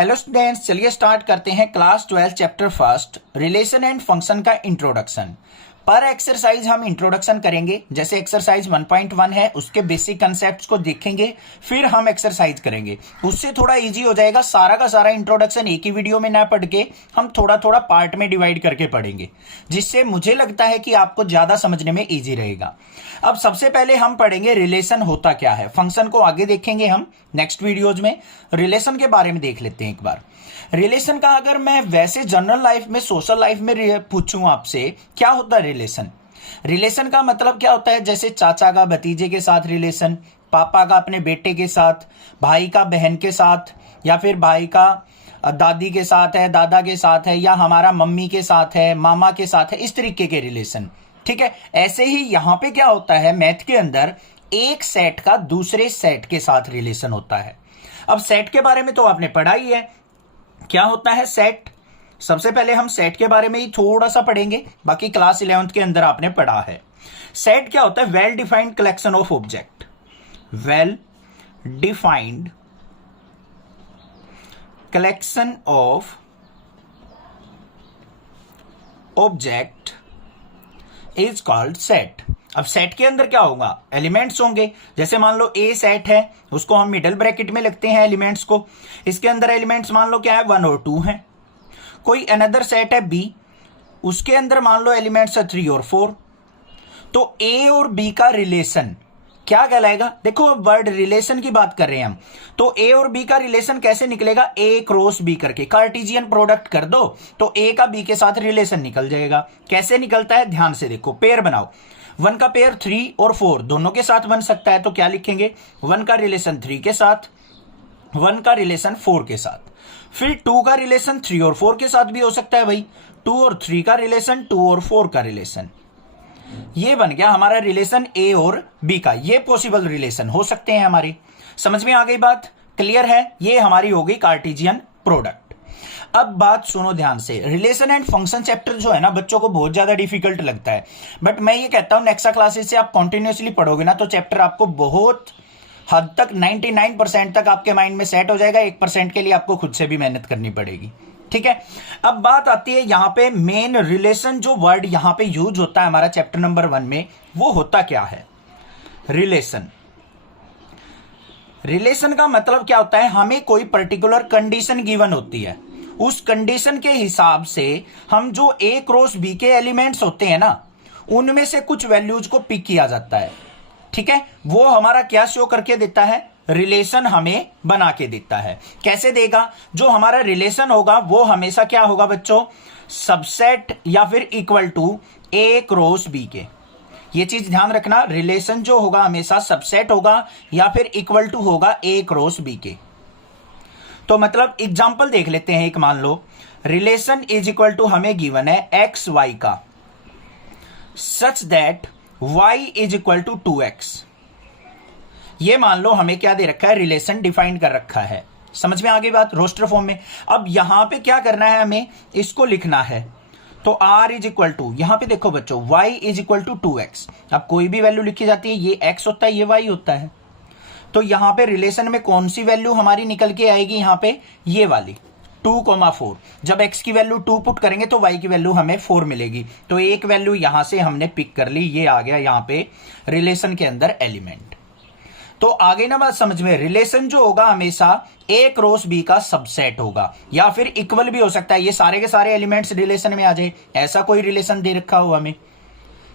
Hello students, चलिए start करते हैं class 12 chapter first relation and function का इंट्रोडक्शन। पर एक्सरसाइज हम इंट्रोडक्शन करेंगे। जैसे एक्सरसाइज 1.1 है उसके बेसिक कंसेप्ट्स को देखेंगे, फिर हम एक्सरसाइज करेंगे। उससे थोड़ा इजी हो जाएगा। सारा का सारा इंट्रोडक्शन एक ही वीडियो में ना पढ़ के हम थोड़ा थोड़ा पार्ट में डिवाइड करके पढ़ेंगे, जिससे मुझे लगता है कि आपको ज्यादा समझने में इजी रहेगा। अब सबसे पहले हम पढ़ेंगे रिलेशन होता क्या है। फंक्शन को आगे देखेंगे हम नेक्स्ट वीडियोज में। रिलेशन के बारे में देख लेते हैं एक बार। रिलेशन का अगर मैं वैसे जनरल लाइफ में, सोशल लाइफ में पूछूं आपसे, क्या होता है रिलेशन? रिलेशन का मतलब क्या होता है? जैसे चाचा का भतीजे के साथ रिलेशन, पापा का अपने बेटे के साथ, भाई का बहन के साथ, या फिर भाई का दादी के साथ है, दादा के साथ है, या हमारा मम्मी के साथ है, मामा के साथ है, इस तरीके के रिलेशन। ठीक है। ऐसे ही यहां पे क्या होता है, मैथ के अंदर एक सेट का दूसरे सेट के साथ रिलेशन होता है। अब सेट के बारे में तो आपने पढ़ा ही है, क्या होता है सेट। सबसे पहले हम सेट के बारे में ही थोड़ा सा पढ़ेंगे, बाकी क्लास 11th के अंदर आपने पढ़ा है। सेट क्या होता है? Well defined collection of object. Well defined collection of object is called set. अब सेट के अंदर क्या होगा? एलिमेंट्स होंगे। जैसे मान लो ए सेट है, उसको हम मिडल ब्रैकेट में लिखते हैं एलिमेंट्स को। इसके अंदर एलिमेंट्स मान लो क्या है, 1 और 2 हैं। कोई अनदर सेट है बी, उसके अंदर मान लो एलिमेंट्स है 3 और 4। तो ए और बी का रिलेशन क्या कहलाएगा? देखो वर्ड रिलेशन की बात कर रहे हैं हम, तो ए और बी का रिलेशन कैसे निकलेगा? ए क्रॉस बी करके कार्टेशियन प्रोडक्ट कर दो तो ए का बी के साथ रिलेशन निकल जाएगा। कैसे निकलता है ध्यान से देखो। पेयर बनाओ, 1 का पेयर 3 और 4 दोनों के साथ बन सकता है, तो क्या लिखेंगे? 1 का रिलेशन 3 के साथ, 1 का रिलेशन 4 के साथ। फिर 2 का रिलेशन 3 और 4 के साथ भी हो सकता है भाई। 2 और 3 का रिलेशन, 2 और 4 का रिलेशन। ये बन गया हमारा रिलेशन ए और बी का। ये पॉसिबल रिलेशन हो सकते हैं हमारी। समझ में आ गई बात? क्लियर है? ये हमारी हो गई कार्टेशियन प्रोडक्ट। अब बात सुनो ध्यान से। रिलेशन एंड फंक्शन चैप्टर जो है ना, बच्चों को बहुत ज्यादा डिफिकल्ट लगता है, बट मैं ये कहता हूं नेक्स्ट क्लासेस से आप कंटिन्यूअसली पढ़ोगे ना, तो चैप्टर आपको बहुत हद तक 99% तक आपके माइंड में सेट हो जाएगा। 1% के लिए आपको खुद से भी मेहनत करनी पड़ेगी। ठीक है। अब बात आती है यहां पे मेन रिलेशन, जो वर्ड यहां पे यूज होता है हमारा चैप्टर नंबर 1 में, वो होता क्या है? रिलेशन। रिलेशन का मतलब क्या होता है? हमें कोई पर्टिकुलर कंडीशन गिवन होती है, उस कंडीशन के हिसाब से हम जो ए क्रॉस बी के एलिमेंट्स होते हैं ना, उनमें से कुछ वैल्यूज को पिक किया जाता है। ठीक है। वो हमारा क्या शो करके देता है? रिलेशन हमें बना के देता है। कैसे देगा? जो हमारा रिलेशन होगा वो हमेशा क्या होगा बच्चों? सबसेट या फिर equal to A cross B के। ये चीज ध्यान रखना, रिलेशन जो होगा हमेशा सबसेट होगा या फिर इक्वल टू होगा ए क्रॉस बी के। तो मतलब एग्जांपल देख लेते हैं। एक मान लो रिलेशन इज इक्वल टू हमें गिवन है एक्स वाई का, such that y is equal to 2x। ये मान लो हमें क्या दे रखा है? रिलेशन डिफाइन कर रखा है। समझ में आ गई बात? रोस्टर फॉर्म में। अब यहां पे क्या करना है? हमें इसको लिखना है। तो r इज इक्वल टू, यहां पे देखो बच्चों, y is equal to 2x। अब कोई भी वैल्यू लिखी जाती है, ये x होता है, ये y होता है। तो यहां पे रिलेशन में कौन सी वैल्यू हमारी निकल के आएगी? यहां पे ये वाली 2,4। जब x की वैल्यू 2 पुट करेंगे तो y की वैल्यू हमें 4 मिलेगी। तो एक वैल्यू यहां से हमने पिक कर ली, ये आ गया यहां पे रिलेशन के अंदर एलिमेंट। तो आगे ना बात समझ में। रिलेशन जो होगा हमेशा ए क्रॉस बी का सबसेट होगा, या फिर इक्वल भी हो सकता है। ये सारे के सारे एलिमेंट्स रिलेशन में आ जाए, ऐसा कोई रिलेशन दे रखा हो हमें।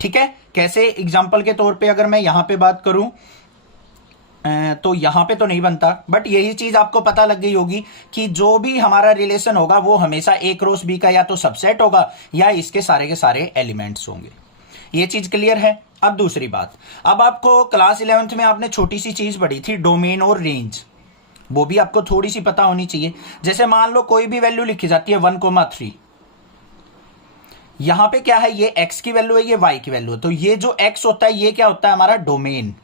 ठीक है। कैसे? एग्जाम्पल के तौर पर अगर मैं यहां पर बात करूं तो यहां पे तो नहीं बनता, बट यही चीज आपको पता लग गई होगी कि जो भी हमारा रिलेशन होगा वो हमेशा ए क्रॉस बी का या तो सबसेट होगा या इसके सारे के सारे एलिमेंट्स होंगे। ये चीज क्लियर है? अब दूसरी बात, अब आपको क्लास 11th में आपने छोटी सी चीज पढ़ी थी, डोमेन और रेंज। वो भी आपको थोड़ी सी पता होनी चाहिए। जैसे मान लो कोई भी वैल्यू लिखी जाती है 1,3। यहां पे क्या है? ये x की वैल्यू है, ये y की वैल्यू है। तो ये जो x होता है ये क्या होता है? हमारा डोमेन।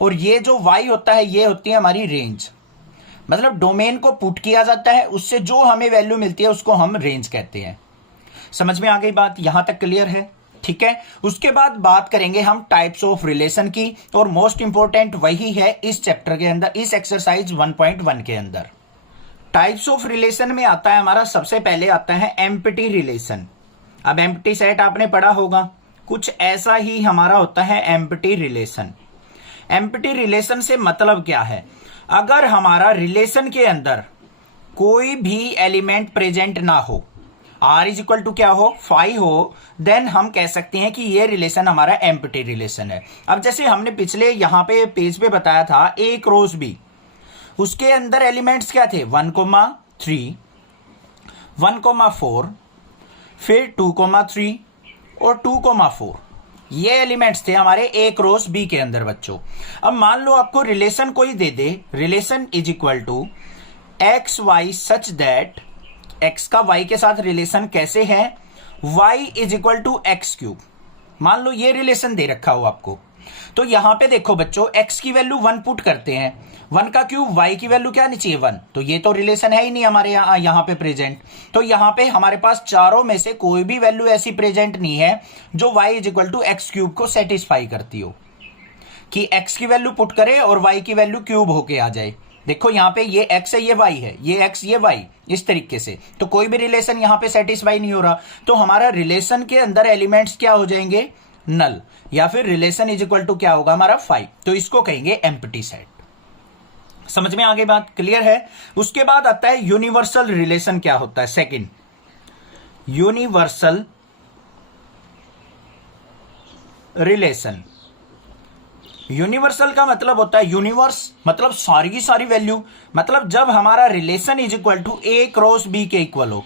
और ये जो y होता है ये होती है हमारी रेंज। मतलब डोमेन को पुट किया जाता है, उससे जो हमें वैल्यू मिलती है उसको हम रेंज कहते हैं। समझ में आ गई बात? यहां तक क्लियर है? ठीक है। उसके बाद बात करेंगे हम टाइप्स ऑफ रिलेशन की, और मोस्ट इंपॉर्टेंट वही है इस चैप्टर के अंदर, इस एक्सरसाइज 1.1 के अंदर। टाइप्स ऑफ रिलेशन में आता है हमारा, सबसे पहले आता है एम्प्टी रिलेशन। अब एम्प्टी सेट आपने पढ़ा होगा, कुछ ऐसा ही हमारा होता है एम्प्टी रिलेशन। एम्प्टी रिलेशन से मतलब क्या है, अगर हमारा रिलेशन के अंदर कोई भी एलिमेंट प्रेजेंट ना हो, r इज इक्वल टू क्या हो, 5 हो, देन हम कह सकते हैं कि ये रिलेशन हमारा एम्प्टी रिलेशन है। अब जैसे हमने पिछले यहां पे पेज पे बताया था a क्रॉस b, उसके अंदर एलिमेंट्स क्या थे, 1,3, 1,4, फिर 2,3 और 2,4, ये एलिमेंट्स थे हमारे a क्रॉस b के अंदर बच्चों। अब मान लो आपको रिलेशन कोई दे दे, relation is equal to x y such that, x का y के साथ रिलेशन कैसे है, y is equal to x cube. मान लो ये रिलेशन दे रखा हो आपको, तो यहां पे देखो बच्चों x की वैल्यू 1 पुट करते हैं, 1 का क्यूब, y की वैल्यू क्या आनी चाहिए 1, तो ये तो रिलेशन है ही नहीं हमारे यहां पे प्रेजेंट। तो यहां पे हमारे पास चारों में से कोई भी वैल्यू ऐसी प्रेजेंट नहीं है जो y is equal to x cube को सेटिस्फाई करती हो, कि x की वैल्यू पुट करे और y की वैल्यू क्यूब होके आ जाए। देखो यहाँ पे ये x है, ये y है, ये x ये y, इस तरीके से तो कोई भी रिलेशन यहाँ पे सेटिस्फाई नहीं हो रहा, तो हमारा रिलेशन के अंदर एलिमेंट्स क्या हो जाएंगे, नल, या फिर रिलेशन इज इक्वल टू क्या होगा हमारा 5, तो इसको कहेंगे एम्प्टी सेट। समझ में आगे बात क्लियर है। उसके बाद आता है यूनिवर्सल रिलेशन, क्या होता है, सेकंड यूनिवर्सल रिलेशन। यूनिवर्सल का मतलब होता है, यूनिवर्स मतलब सारी की सारी वैल्यू, मतलब जब हमारा relation is equal to A cross B के इक्वल हो,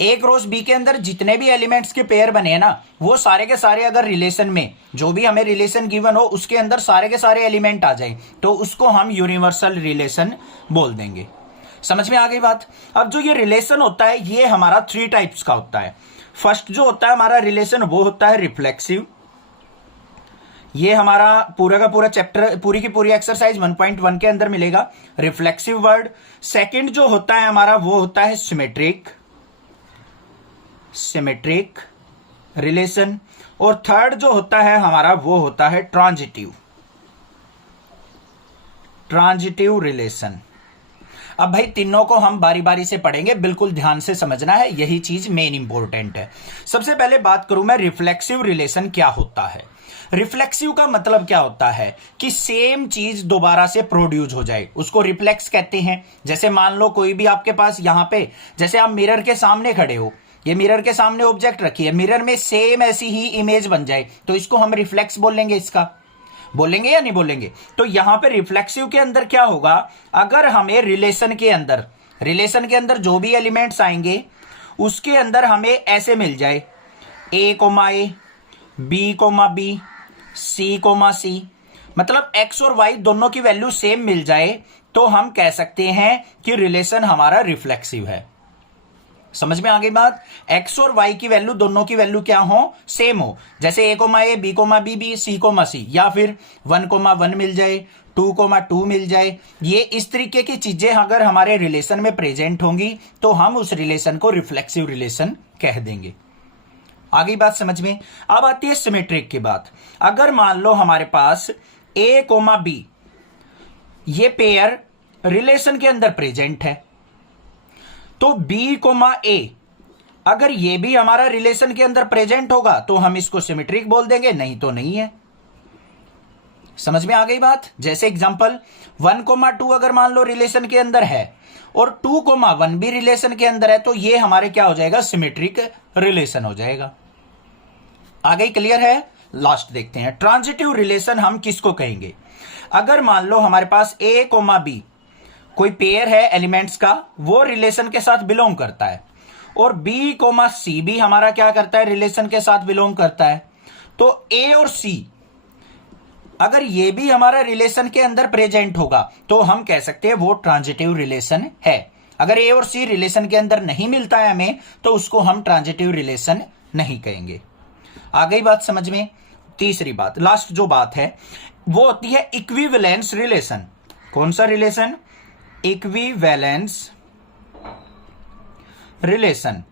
ए क्रॉस बी के अंदर जितने भी एलिमेंट्स के पेयर बने हैं ना, वो सारे के सारे अगर रिलेशन में जो भी हमें रिलेशन गिवन हो उसके अंदर सारे के सारे एलिमेंट आ जाए, तो उसको हम यूनिवर्सल रिलेशन बोल देंगे। समझ में आ गई बात। अब जो ये रिलेशन होता है ये हमारा 3 टाइप्स का होता है। फर्स्ट जो होता है हमारा रिलेशन वो होता है रिफ्लेक्सिव, ये हमारा पूरा का पूरा चैप्टर, पूरी की पूरी एक्सरसाइज 1.1 के अंदर मिलेगा, रिफ्लेक्सिव वर्ड। सेकंड जो होता है हमारा वो होता है सिमेट्रिक रिलेशन, और थर्ड जो होता है हमारा वो होता है ट्रांजिटिव रिलेशन। अब भाई तीनों को हम बारी बारी से पढ़ेंगे, बिल्कुल ध्यान से समझना है, यही चीज मेन इंपॉर्टेंट है। सबसे पहले बात करूं मैं रिफ्लेक्सिव रिलेशन क्या होता है। रिफ्लेक्सिव का मतलब क्या होता है कि सेम चीज दोबारा से प्रोड्यूस हो जाए, उसको रिफ्लेक्स कहते हैं। जैसे मान लो कोई भी आपके पास यहां पे, जैसे आप मिरर के सामने खड़े हो, ये मिरर के सामने ऑब्जेक्ट रखी है, मिरर में सेम ऐसी ही इमेज बन जाए, तो इसको हम रिफ्लेक्स बोलेंगे, इसका बोलेंगे या नहीं बोलेंगे। तो यहां पे रिफ्लेक्सिव के अंदर क्या होगा, अगर हमें रिलेशन के अंदर जो भी एलिमेंट्स आएंगे उसके अंदर हमें ऐसे मिल जाए a, b, c, मतलब x और y दोनों की वैल्यू सेम मिल जाए, तो हम कह सकते हैं कि रिलेशन हमारा रिफ्लेक्सिव है। समझ में आ गई बात। x और y की वैल्यू, दोनों की वैल्यू क्या हो, सेम हो, जैसे a, b, b, c, या फिर 1,1 मिल जाए, 2,2 मिल जाए। ये इस तरीके की चीजें अगर हमारे रिलेशन में प्रेजेंट होंगी तो हम उस रिलेशन को रिफ्लेक्सिव रिलेशन कह देंगे। आगे बात समझ में। अब आती है सिमेट्रिक की बात। अगर मान लो हमारे पास a, b ये पेयर रिलेशन के अंदर प्रेजेंट है, तो b, a अगर ये भी हमारा रिलेशन के अंदर प्रेजेंट होगा तो हम इसको सिमेट्रिक बोल देंगे, नहीं तो नहीं है। समझ में आ गई बात। जैसे एग्जांपल 1,2 अगर मान लो रिलेशन के अंदर है और 2,1 भी रिलेशन के अंदर है, तो ये हमारे क्या हो जाएगा, सिमेट्रिक रिलेशन हो जाएगा। आ गई, क्लियर है। लास्ट देखते हैं ट्रांजिटिव रिलेशन हम किसको कहेंगे। अगर मान लो हमारे पास a, b कोई पेयर है एलिमेंट्स का, वो रिलेशन के साथ बिलोंग करता है, और b, c भी हमारा क्या करता है, रिलेशन के साथ बिलोंग करता है, तो a और c अगर ये भी हमारा रिलेशन के अंदर प्रेजेंट होगा तो हम कह सकते हैं वो ट्रांजिटिव रिलेशन है। अगर a और c रिलेशन के अंदर नहीं मिलता है हमें, तो उसको हम ट्रांजिटिव रिलेशन नहीं कहेंगे। आ गई बात समझ में। तीसरी बात, लास्ट जो बात है वो होती है इक्विवेलेंस रिलेशन। कौन सा relation, equivalence relation.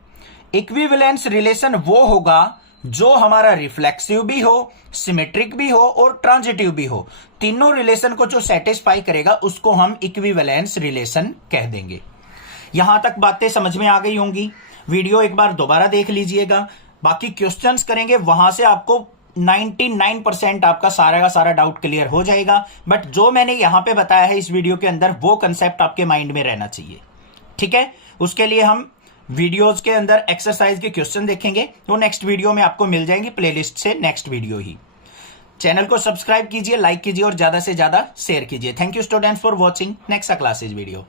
Equivalence relation वो होगा जो हमारा रिफ्लेक्सिव भी हो, सिमेट्रिक भी हो और ट्रांजिटिव भी हो, तीनों रिलेशन को जो सेटिस्फाई करेगा उसको हम इक्विवेलेंस रिलेशन कह देंगे। यहां तक बातें समझ में आ गई होंगी। वीडियो एक बार दोबारा देख लीजिएगा, बाकी क्वेश्चंस करेंगे, वहां से आपको 99% आपका सारा का सारा डाउट क्लियर हो जाएगा। बट जो मैंने यहां पे बताया है इस वीडियो के अंदर, वो कंसेप्ट आपके माइंड में रहना चाहिए, ठीक है। उसके लिए हम वीडियोज के अंदर एक्सरसाइज के क्वेश्चन देखेंगे, वो नेक्स्ट वीडियो में आपको मिल जाएंगी प्लेलिस्ट से, नेक्स्ट वीडियो ही। चैनल को सब्सक्राइब कीजिए, लाइक कीजिए और ज्यादा से ज्यादा शेयर कीजिए। Thank you students for watching next classes video.